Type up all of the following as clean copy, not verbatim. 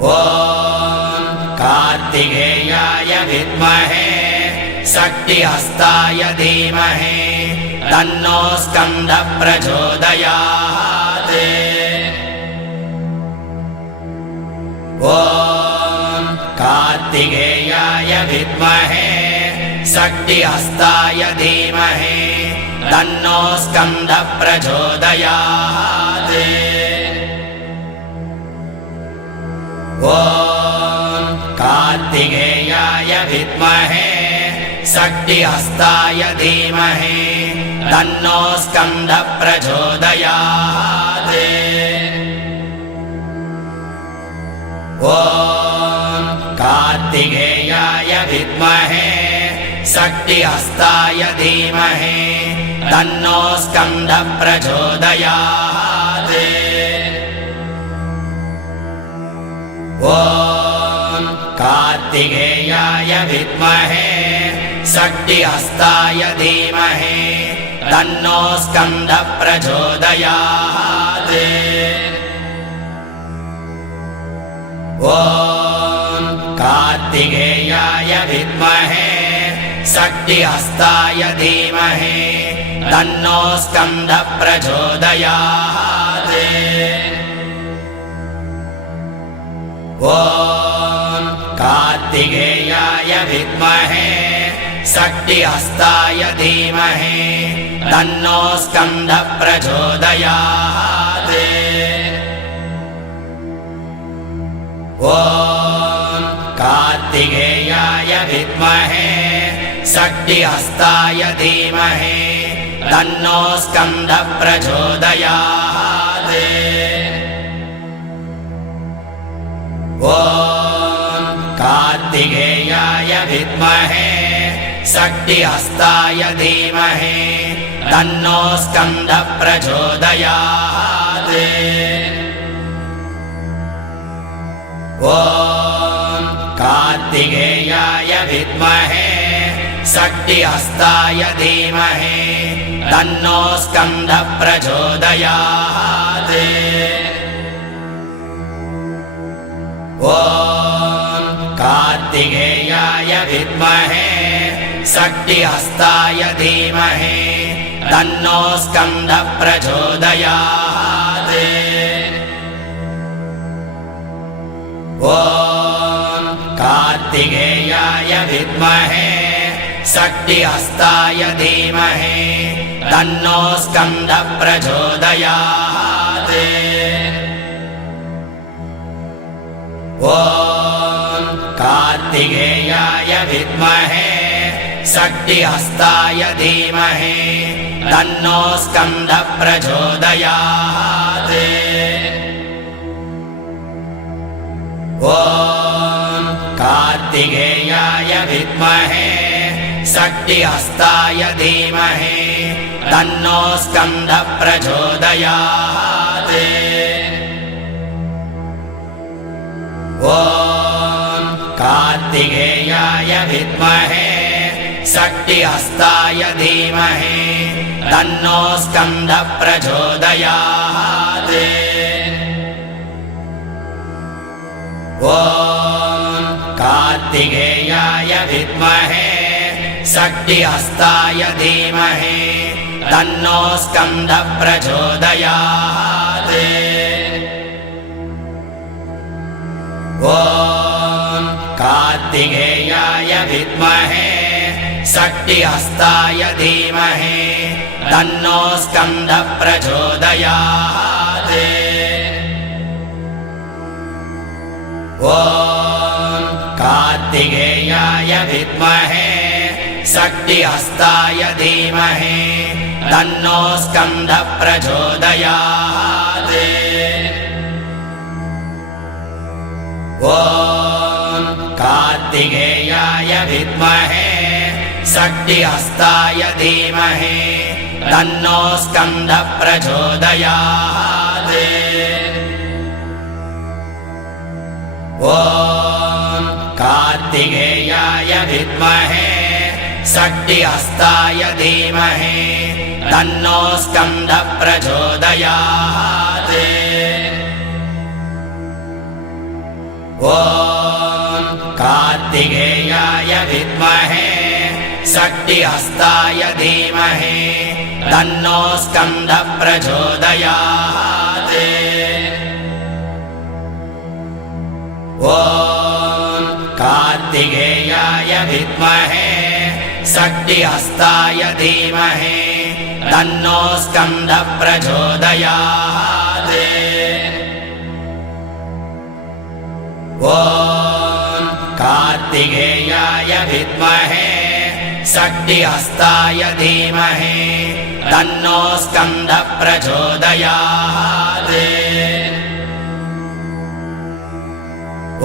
ॐ कार्तिकेयाय विद्महे शक्तिहस्ताय धीमहि तन्नो स्कन्दः प्रचोदयात्। ॐ कार्तिकेयाय विद्महे शक्तिहस्ताय धीमहि तन्नो स्कन्दः प्रचोदयात्। ॐ कार्तिकेयाय विद्महे शक्तिहस्ताय धीमहि तन्नो स्कन्दः प्रचोदयात्। ॐ कार्तिकेयाय विद्महे शक्तिहस्ताय धीमहि तन्नो स्कन्दः प्रचोदयात्। ॐ कार्तिकेयाय विद्महे शक्तिहस्ताय धीमहि तन्नो स्कन्दः प्रचोदयात्। ॐ कार्तिकेयाय विद्महे शक्तिहस्ताय धीमहि तन्नो स्कन्दः प्रचोदयात्। ॐ कार्तिकेयाय विद्महे शक्तिहस्ताय धीमहि तन्नो स्कन्दः प्रचोदयात्। ॐ कार्तिकेयाय विद्महे शक्तिहस्ताय धीमहि तन्नो स्कन्दः प्रचोदयात्। ॐ कार्तिकेयाय विद्महे शक्तिहस्ताय धीमहि तन्नो स्कन्दः प्रचोदयात्। ॐ कार्तिकेयाय विद्महे शक्तिहस्ताय धीमहि तन्नो स्कन्दः प्रचोदयात्। ॐ कार्तिकेयाय विद्महे शक्तिहस्ताय धीमहि तन्नो स्कन्दः प्रचोदयात्। ॐ कार्तिकेयाय विद्महे शक्तिहस्ताय धीमहि तन्नो स्कन्दः प्रचोदयात्। ॐ कार्तिकेयाय विद्महे शक्तिहस्ताय धीमहि तन्नो स्कन्दः प्रचोदयात्। ॐ कार्तिकेयाय विद्महे शक्तिहस्ताय धीमहि तन्नो स्कन्दः प्रचोदयात्। ॐ कार्तिकेयाय विद्महे शक्तिहस्ताय धीमहि तन्नो स्कन्दः प्रचोदयात्। ॐ कार्तिकेयाय विद्महे शक्तिहस्ताय धीमहि तन्नो स्कन्दः प्रचोदयात्। ॐ कार्तिकेयाय विद्महे शक्तिहस्ताय धीमहि तन्नो स्कन्दः प्रचोदयात्। ॐ कार्तिकेयाय विद्महे शक्तिहस्ताय धीमहि तन्नो स्कन्दः प्रचोदयात्। ॐ कार्तिकेयाय विद्महे शक्तिहस्ताय धीमहि तन्नो स्कन्दः प्रचोदयात्। ॐ कार्तिकेयाय विद्महे शक्तिहस्ताय धीमहि तन्नो स्कन्दः प्रचोदयात्। कार्तिकेयाय विद्महे षष्टिहस्ताय धीमहि तन्नो स्कन्दः प्रचोदयात्। ॐ कार्तिकेयाय विद्महे षष्टिहस्ताय धीमहि तन्नो स्कन्दः प्रचोदयात्। ॐ कार्तिकेयाय विद्महे षष्टिहस्ताय धीमहि तन्नो स्कन्दः प्रचोदयात्।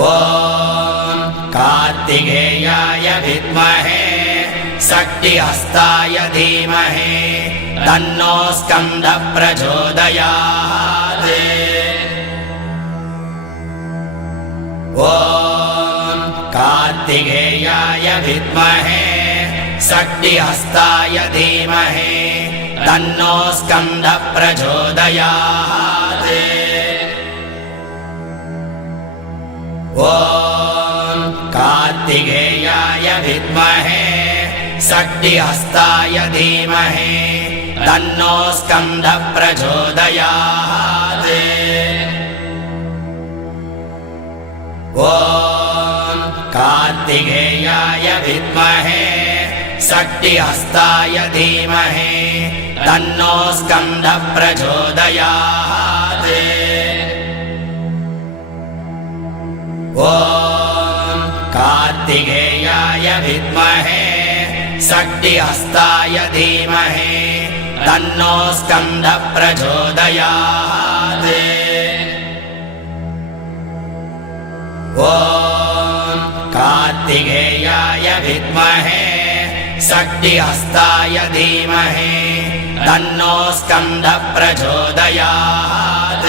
ॐ कार्तिकेयाय विद्महे षष्टिहस्ताय धीमहि तन्नो स्कन्दः प्रचोदयात्। ॐ कार्तिकेयाय विद्महे षष्टिहस्ताय धीमहि तन्नो स्कन्दः प्रचोदयात्। ॐ कार्तिकेयाय विद्महे षष्टिहस्ताय धीमहि तन्नो स्कन्दः प्रचोदयात्। ॐ कार्तिकेयाय विद्महे षष्टिहस्ताय धीमहि तन्नो स्कन्दः प्रचोदयात्। ॐ कार्तिकेयाय विद्महे षष्टिहस्ताय धीमहि तन्नो स्कन्दः प्रचोदयात्। ॐ कार्तिकेयाय विद्महे षष्टिहस्ताय धीमहि तन्नो स्कन्दः प्रचोदयात्।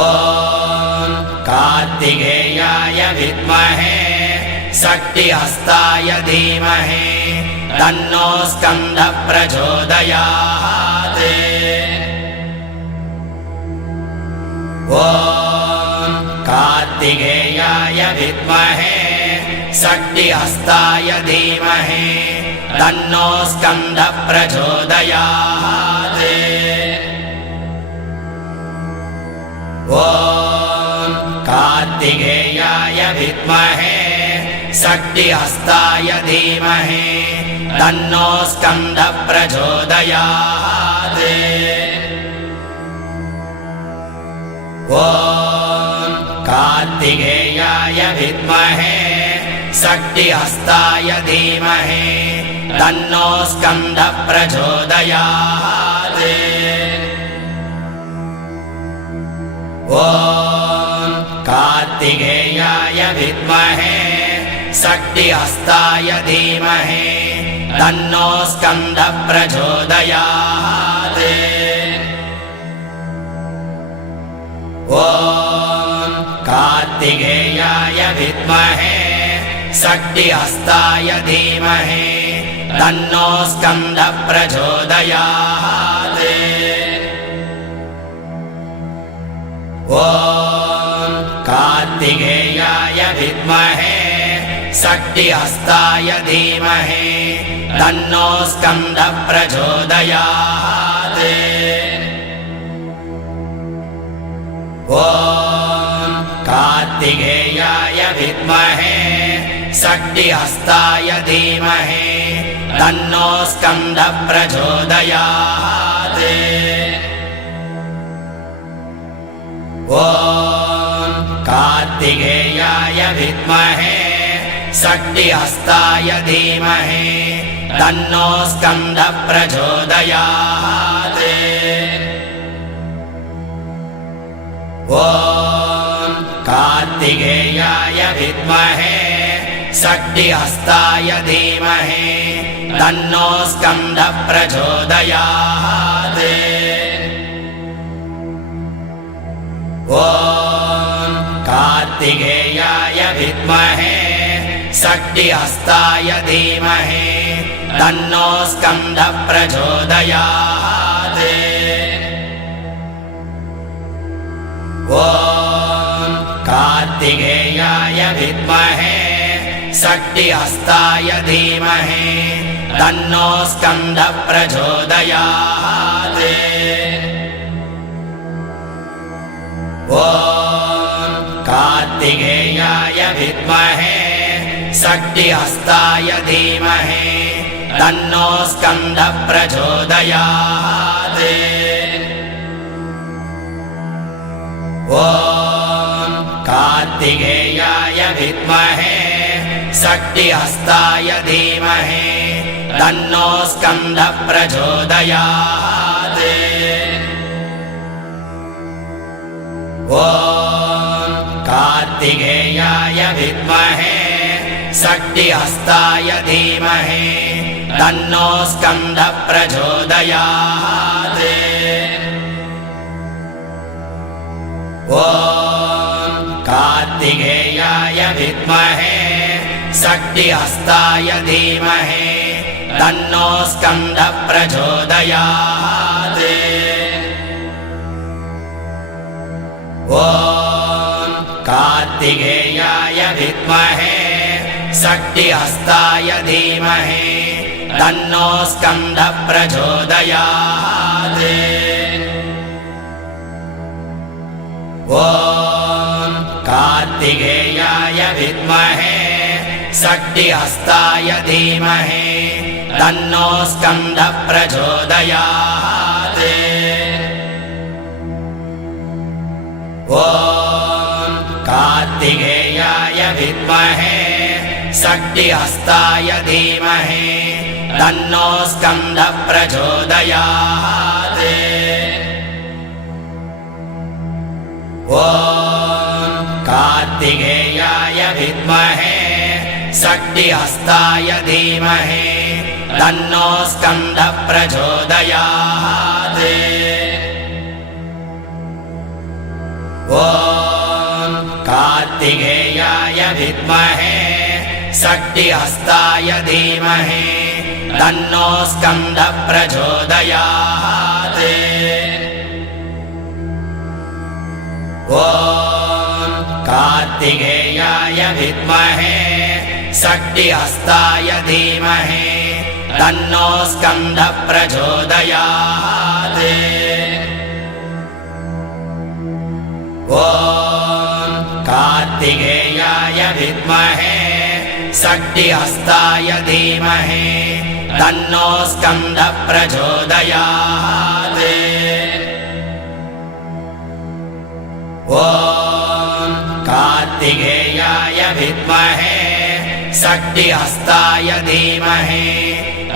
ॐ कार्तिकेयाय विद्महे षष्टिहस्ताय धीमहि तन्नो स्कन्दः प्रचोदयात्। ॐ कार्तिकेयाय विद्महे षष्टिहस्ताय धीमहि तन्नो स्कन्दः प्रचोदयात्। ॐ कार्तिकेयाय विद्महे षष्टिहस्ताय धीमहि तन्नो स्कन्दः प्रचोदयात्। ॐ कार्तिकेयाय विद्महे षष्टिहस्ताय धीमहि तन्नो स्कन्दः प्रचोदयात्। ॐ कार्तिकेयाय विद्महे षष्टिहस्ताय धीमहि तन्नो स्कन्दः प्रचोदयात्। ॐ कार्तिकेयाय विद्महे षष्टिहस्ताय धीमहि तन्नो स्कन्दः प्रचोदयात्। ॐ कार्तिकेयाय विद्महे षष्टिहस्ताय धीमहि तन्नो स्कन्दः प्रचोदयात्। ॐ कार्तिकेयाय विद्महे षष्टिहस्ताय धीमहि तन्नो स्कन्दः प्रचोदयात्। ॐ कार्तिकेयाय विद्महे षष्टिहस्ताय धीमहि तन्नो स्कन्दः प्रचोदयात्। ॐ कार्तिकेयाय विद्महे षष्टिहस्ताय धीमहि तन्नो स्कन्दः प्रचोदयात्। ॐ कार्तिकेयाय विद्महे षष्टिहस्ताय धीमहि तन्नो स्कन्दः प्रचोदयात्। ॐ विद्महे शक्तिहस्ताय धीमहि तन्नो स्कन्दः प्रचोदयात्। ॐ कार्तिकेयाय विद्महे शक्तिहस्ताय धीमहि तन्नो स्कन्दः प्रचोदयात्। ॐ कार्तिकेयाय विद्महे शक्तिहस्ताय धीमहि तन्नो स्कन्दः प्रचोदयात्। ॐ कार्तिकेयाय विद्महे शक्तिहस्ताय धीमहि तन्नो स्कन्दः प्रचोदयात्। ॐ कार्तिकेयाय विद्महे शक्तिहस्ताय धीमहि तन्नो स्कन्दः प्रचोदयात्। ॐ कार्तिकेयाय विद्महे शक्तिहस्ताय धीमहि तन्नो स्कन्दः प्रचोदयात्। ॐ कार्तिकेयाय विद्महे शक्तिहस्ताय धीमहि तन्नो स्कन्दः प्रचोदयात्। ॐ कार्तिकेयाय विद्महे शक्तिहस्ताय धीमहि तन्नो स्कन्दः प्रचोदयात्। ॐ कार्तिकेयाय विद्महे शक्तिहस्ताय धीमहि तन्नो स्कन्दः प्रचोदयात्। ॐ कार्तिकेयाय विद्महे शक्तिहस्ताय धीमहि तन्नो स्कन्दः प्रचोदयात्। ॐ कार्तिकेयाय विद्महे शक्तिहस्ताय धीमहि तन्नो स्कन्दः प्रचोदयात्। ॐ कार्तिकेयाय विद्महे शक्तिहस्ताय धीमहि तन्नो स्कन्दः प्रचोदयात्। ॐ कार्तिकेयाय विद्महे शक्तिहस्ताय धीमहि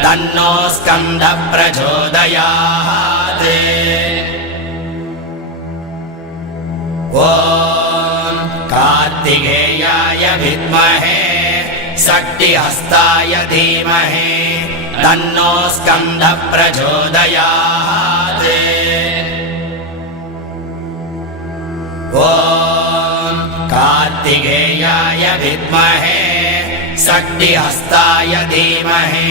तन्नो स्कन्दः प्रचोदयात्। ॐ कार्तिकेयाय विद्महे शक्तिहस्ताय धीमहि तन्नो स्कन्दः प्रचोदयात्। ॐ कार्तिकेयाय विद्महे शक्तिहस्ताय धीमहि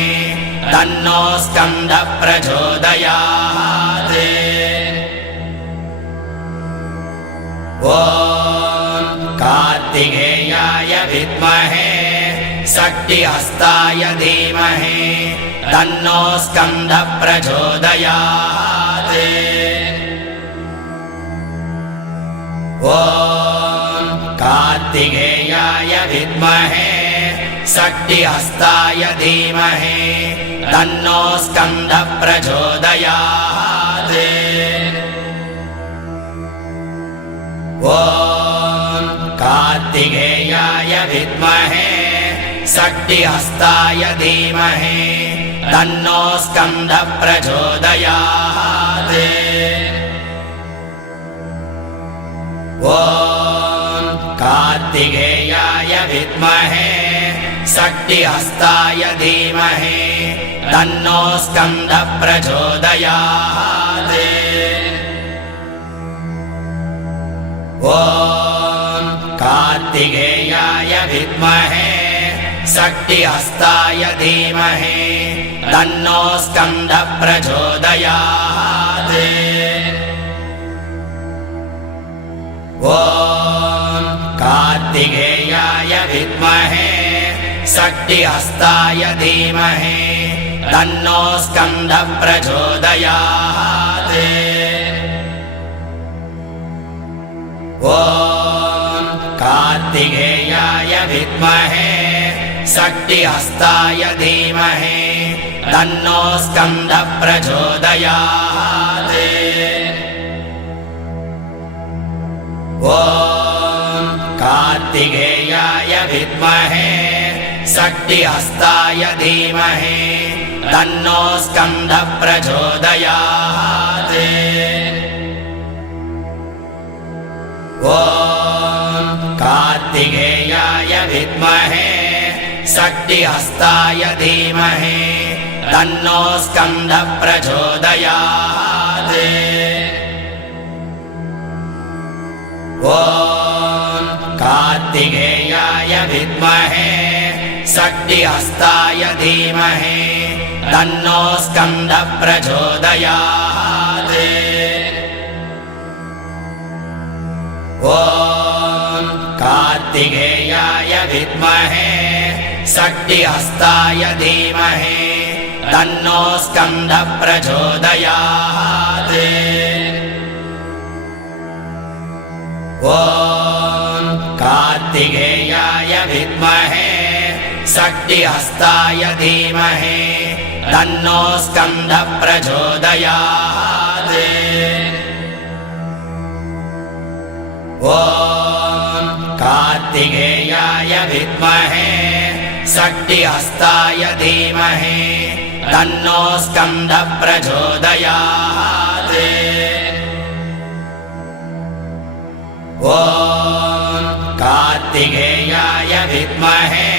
तन्नो स्कन्दः प्रचोदयात्। ॐ कार्तिकेयाय विद्महे शक्तिहस्ताय धीमहि तन्नो स्कन्दः प्रचोदयात्। ॐ कार्तिकेयाय विद्महे शक्तिहस्ताय धीमहि तन्नो स्कन्दः प्रचोदयात्। ॐ कार्तिकेयाय विद्महे शक्तिहस्ताय धीमहि तन्नो स्कन्दः प्रचोदयात्। ॐ कार्तिकेयाय विद्महे शक्तिहस्ताय धीमहि तन्नो स्कन्दः प्रचोदयात्। ॐ कार्तिकेयाय विद्महे शक्तिहस्ताय धीमहि तन्नो स्कन्दः प्रचोदयात्। ॐ कार्तिकेयाय शक्तिहस्ताय धीमहि तन्नो स्कन्दः प्रचोदयात्। ॐ कार्तिकेयाय विद्महे शक्तिहस्ताय धीमहि तन्नो स्कन्दः प्रचोदयात्। ॐ कार्तिकेयाय विद्महे शक्तिहस्ताय धीमहि तन्नो स्कन्दः प्रचोदयात्। ॐ कार्तिकेयाय विद्महे शक्तिहस्ताय धीमहि तन्नो स्कन्दः प्रचोदयात्। ॐ कार्तिकेयाय विद्महे शक्तिहस्ताय धीमहि तन्नो स्कन्दः प्रचोदयात्। ॐ कार्तिकेयाय विद्महे शक्तिहस्ताय धीमहि तन्नो स्कन्दः प्रचोदयात्। ॐ कार्तिकेयाय विद्महे शक्तिहस्ताय धीमहि तन्नो स्कन्दः प्रचोदयात्। ॐ कार्तिकेयाय विद्महे शक्तिहस्ताय धीमहि तन्नो स्कन्दः प्रचोदयात्। ॐ कार्तिकेयाय विद्महे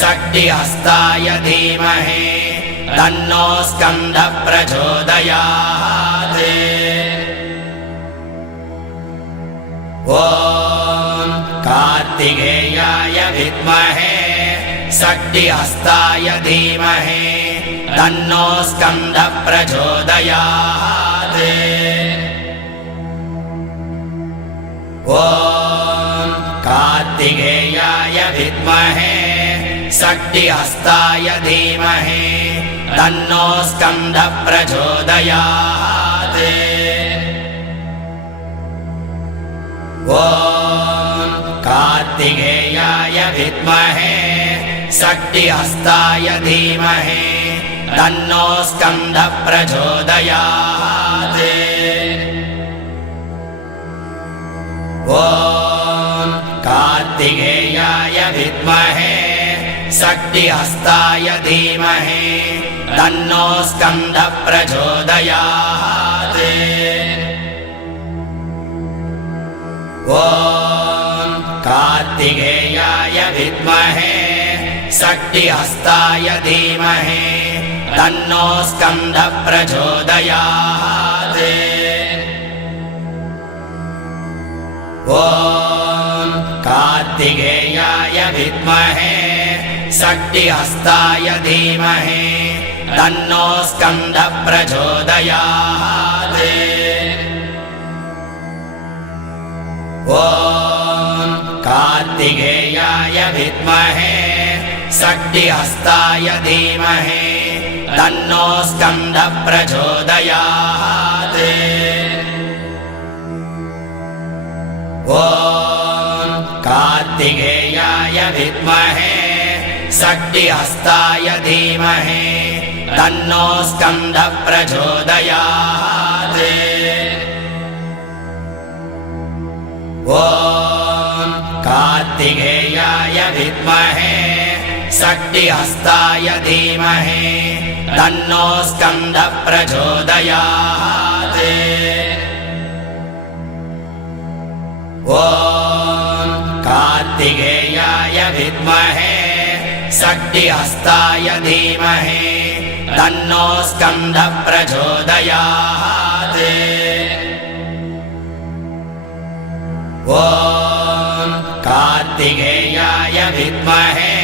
शक्तिहस्ताय धीमहि तन्नो स्कन्दः प्रचोदयात्। ॐ कार्तिकेयाय विद्महे शक्तिहस्ताय धीमहि तन्नो स्कन्दः प्रचोदयात्। ॐ कार्तिकेयाय विद्महे शक्तिहस्ताय धीमहि तन्नो स्कन्दः प्रचोदयात्। ॐ कार्तिकेयाय विद्महे शक्तिहस्ताय धीमहि तन्नो स्कन्दः प्रचोदयात्। ॐ कार्तिकेयाय विद्महे शक्तिहस्ताय धीमहि तन्नो स्कन्दः प्रचोदयात्। ॐ कार्तिकेयाय विद्महे शक्तिहस्ताय धीमहि तन्नो स्कन्दः प्रचोदयात्। ॐ कार्तिकेयाय विद्महे शक्तिहस्ताय धीमहि तन्नो स्कन्दः प्रचोदयात्। ॐ कार्तिकेयाय विद्महे शक्तिहस्ताय धीमहि तन्नो स्कन्दः प्रचोदयात्। ॐ कार्तिकेयाय विद्महे शक्तिहस्ताय धीमहि तन्नो स्कन्दः प्रचोदयात्। ॐ कार्तिकेयाय विद्महे शक्तिहस्ताय धीमहि तन्नो स्कन्दः प्रचोदयात्। ॐ कार्तिकेयाय विद्महे शक्तिहस्ताय धीमहि तन्नो स्कन्दः प्रचोदयात्। ॐ कार्तिकेयाय विद्महे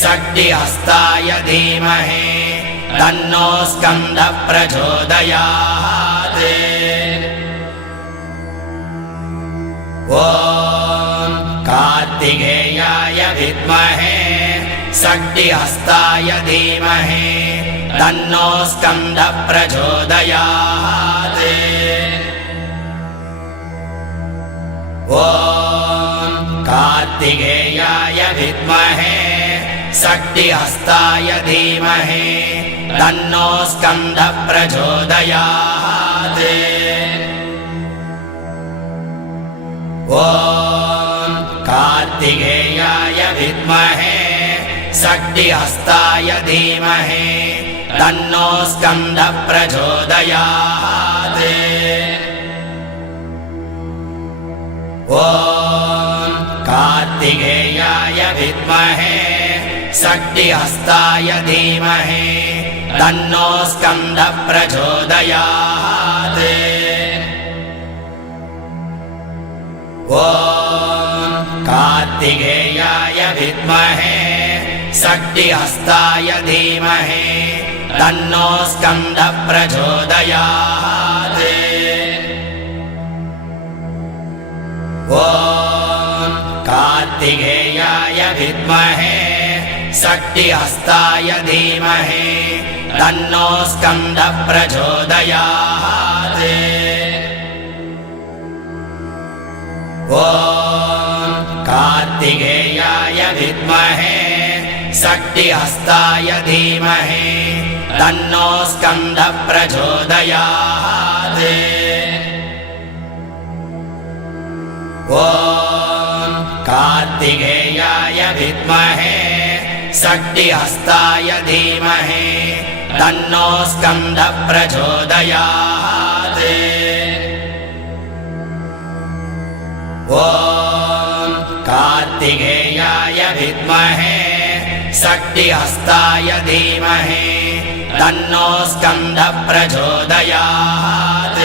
शक्तिहस्ताय धीमहि तन्नो स्कन्दः प्रचोदयात्। ॐ कार्तिकेयाय विद्महे शक्तिहस्ताय धीमहि तन्नो स्कन्दः प्रचोदयात्। ॐ कार्तिकेयाय विद्महे शक्तिहस्ताय धीमहि तन्नो स्कन्दः प्रचोदयात्। ॐ कार्तिकेयाय विद्महे शक्तिहस्ताय धीमहि तन्नो स्कन्दः प्रचोदयात्। ॐ कार्तिकेयाय विद्महे शक्तिहस्ताय धीमहि तन्नो स्कन्दः प्रचोदयात्। ॐ कार्तिकेयाय विद्महे शक्तिहस्ताय धीमहि तन्नो स्कन्दः प्रचोदयात्। ॐ कार्तिकेयाय विद्महे शक्तिहस्ताय धीमहि तन्नो स्कन्दः प्रचोदयात्। ॐ कार्तिकेयाय विद्महे शक्तिहस्ताय धीमहि तन्नो स्कन्दः प्रचोदयात्। ॐ कार्तिकेयाय विद्महे शक्तिहस्ताय धीमहि तन्नो स्कन्दः प्रचोदयात्। ॐ कार्तिकेयाय विद्महे शक्तिहस्ताय धीमहि तन्नो स्कन्दः प्रचोदयात्।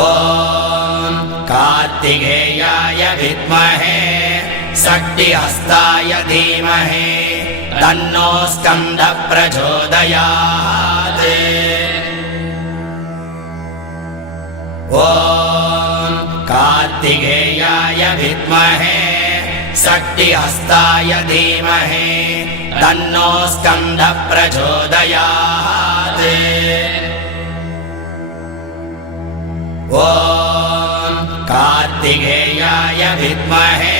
ॐ कार्तिकेयाय विद्महे शक्तिहस्ताय धीमहि तन्नो स्कन्दः प्रचोदयात्। ॐ कार्तिकेयाय विद्महे शक्तिहस्ताय धीमहि तन्नो स्कन्दः प्रचोदयात्। ॐ कार्तिकेयाय विद्महे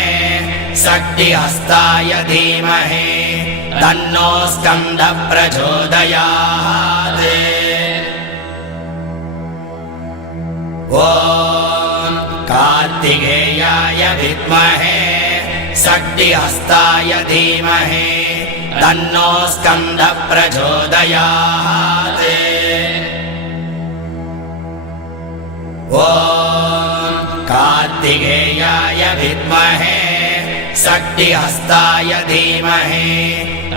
शक्तिहस्ताय धीमहि तन्नो स्कन्दः प्रचोदयात्। ॐ कार्तिकेयाय विद्महे शक्तिहस्ताय धीमहि तन्नो स्कन्दः प्रचोदयात्। ॐ कार्तिकेयाय विद्महे शक्तिहस्ताय धीमहि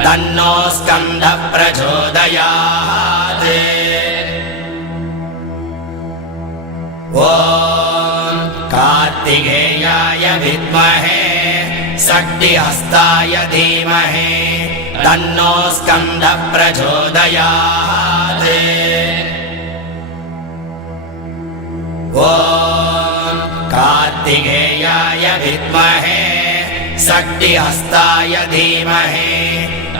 तन्नो स्कन्दः प्रचोदयात्। ॐ कार्तिकेयाय विद्महे शक्तिहस्ताय धीमहि तन्नो स्कन्दः प्रचोदयात्। ॐ कार्तिकेयाय विद्महे शक्तिहस्ताय धीमहि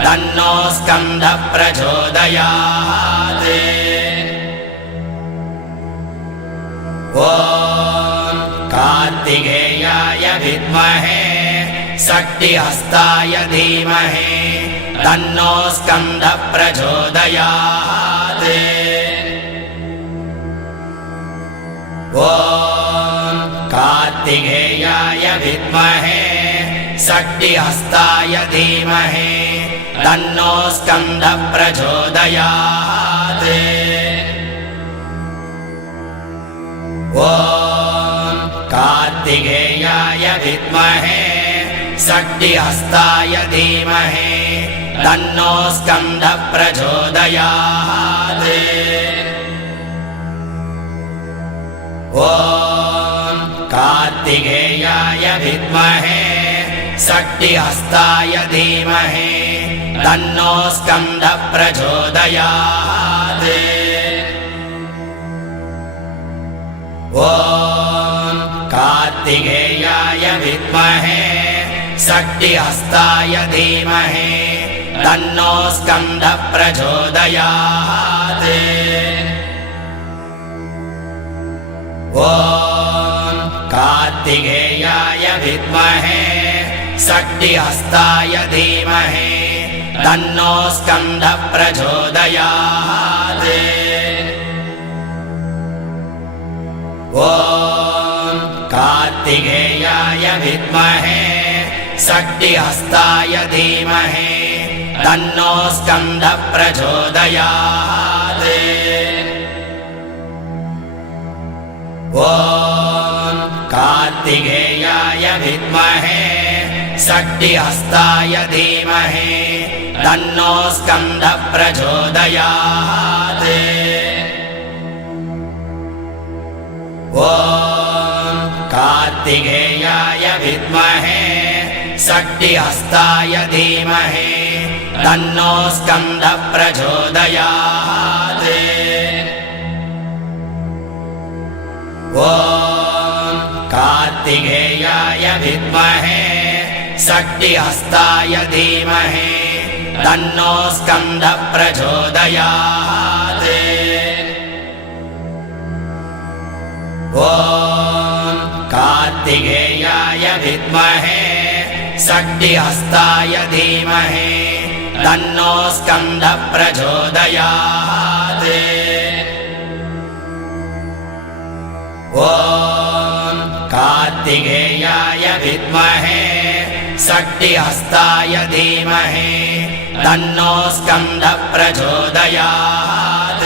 तन्नो स्कन्दः प्रचोदयात्। ॐ कार्तिकेयाय विद्महे शक्तिहस्ताय धीमहि तन्नो स्कन्दः प्रचोदयात्। ॐ कार्तिकेयाय विद्महे शक्तिहस्ताय धीमहि तन्नो स्कन्दः प्रचोदयात्। ॐ कार्तिकेयाय विद्महे शक्तिहस्ताय धीमहि तन्नो स्कन्दः प्रचोदयात्। ॐ कार्तिकेयाय विद्महे शक्तिहस्ताय धीमहि तन्नो स्कन्दः प्रचोदयात्। ॐ कार्तिकेयाय विद्महे षष्टिहस्ताय धीमहि तन्नो स्कन्दः प्रचोदयात् ॐ कार्तिकेयाय विद्महे षष्टिहस्ताय धीमहि तन्नो स्कन्दः प्रचोदयात् ॐ कार्तिकेयाय विद्महे षष्टिहस्ताय धीमहि तन्नो स्कन्दः प्रचोदयात् ॐ कार्तिकेयाय विद्महे षष्टिहस्ताय धीमहि तन्नो स्कन्दः प्रचोदयात् ॐ कार्तिकेयाय विद्महे षष्टिहस्ताय धीमहि तन्नो स्कन्दः प्रचोदयात् ॐ कार्तिकेयाय विद्महे षष्टिहस्ताय धीमहि तन्नो स्कन्दः प्रचोदयात् ॐ कार्तिकेयाय विद्महे षष्टिहस्ताय धीमहि तन्नो स्कन्दः प्रचोदयात् ॐ कार्तिकेयाय विद्महे षष्टिहस्ताय धीमहि तन्नो स्कन्दः प्रचोदयात्।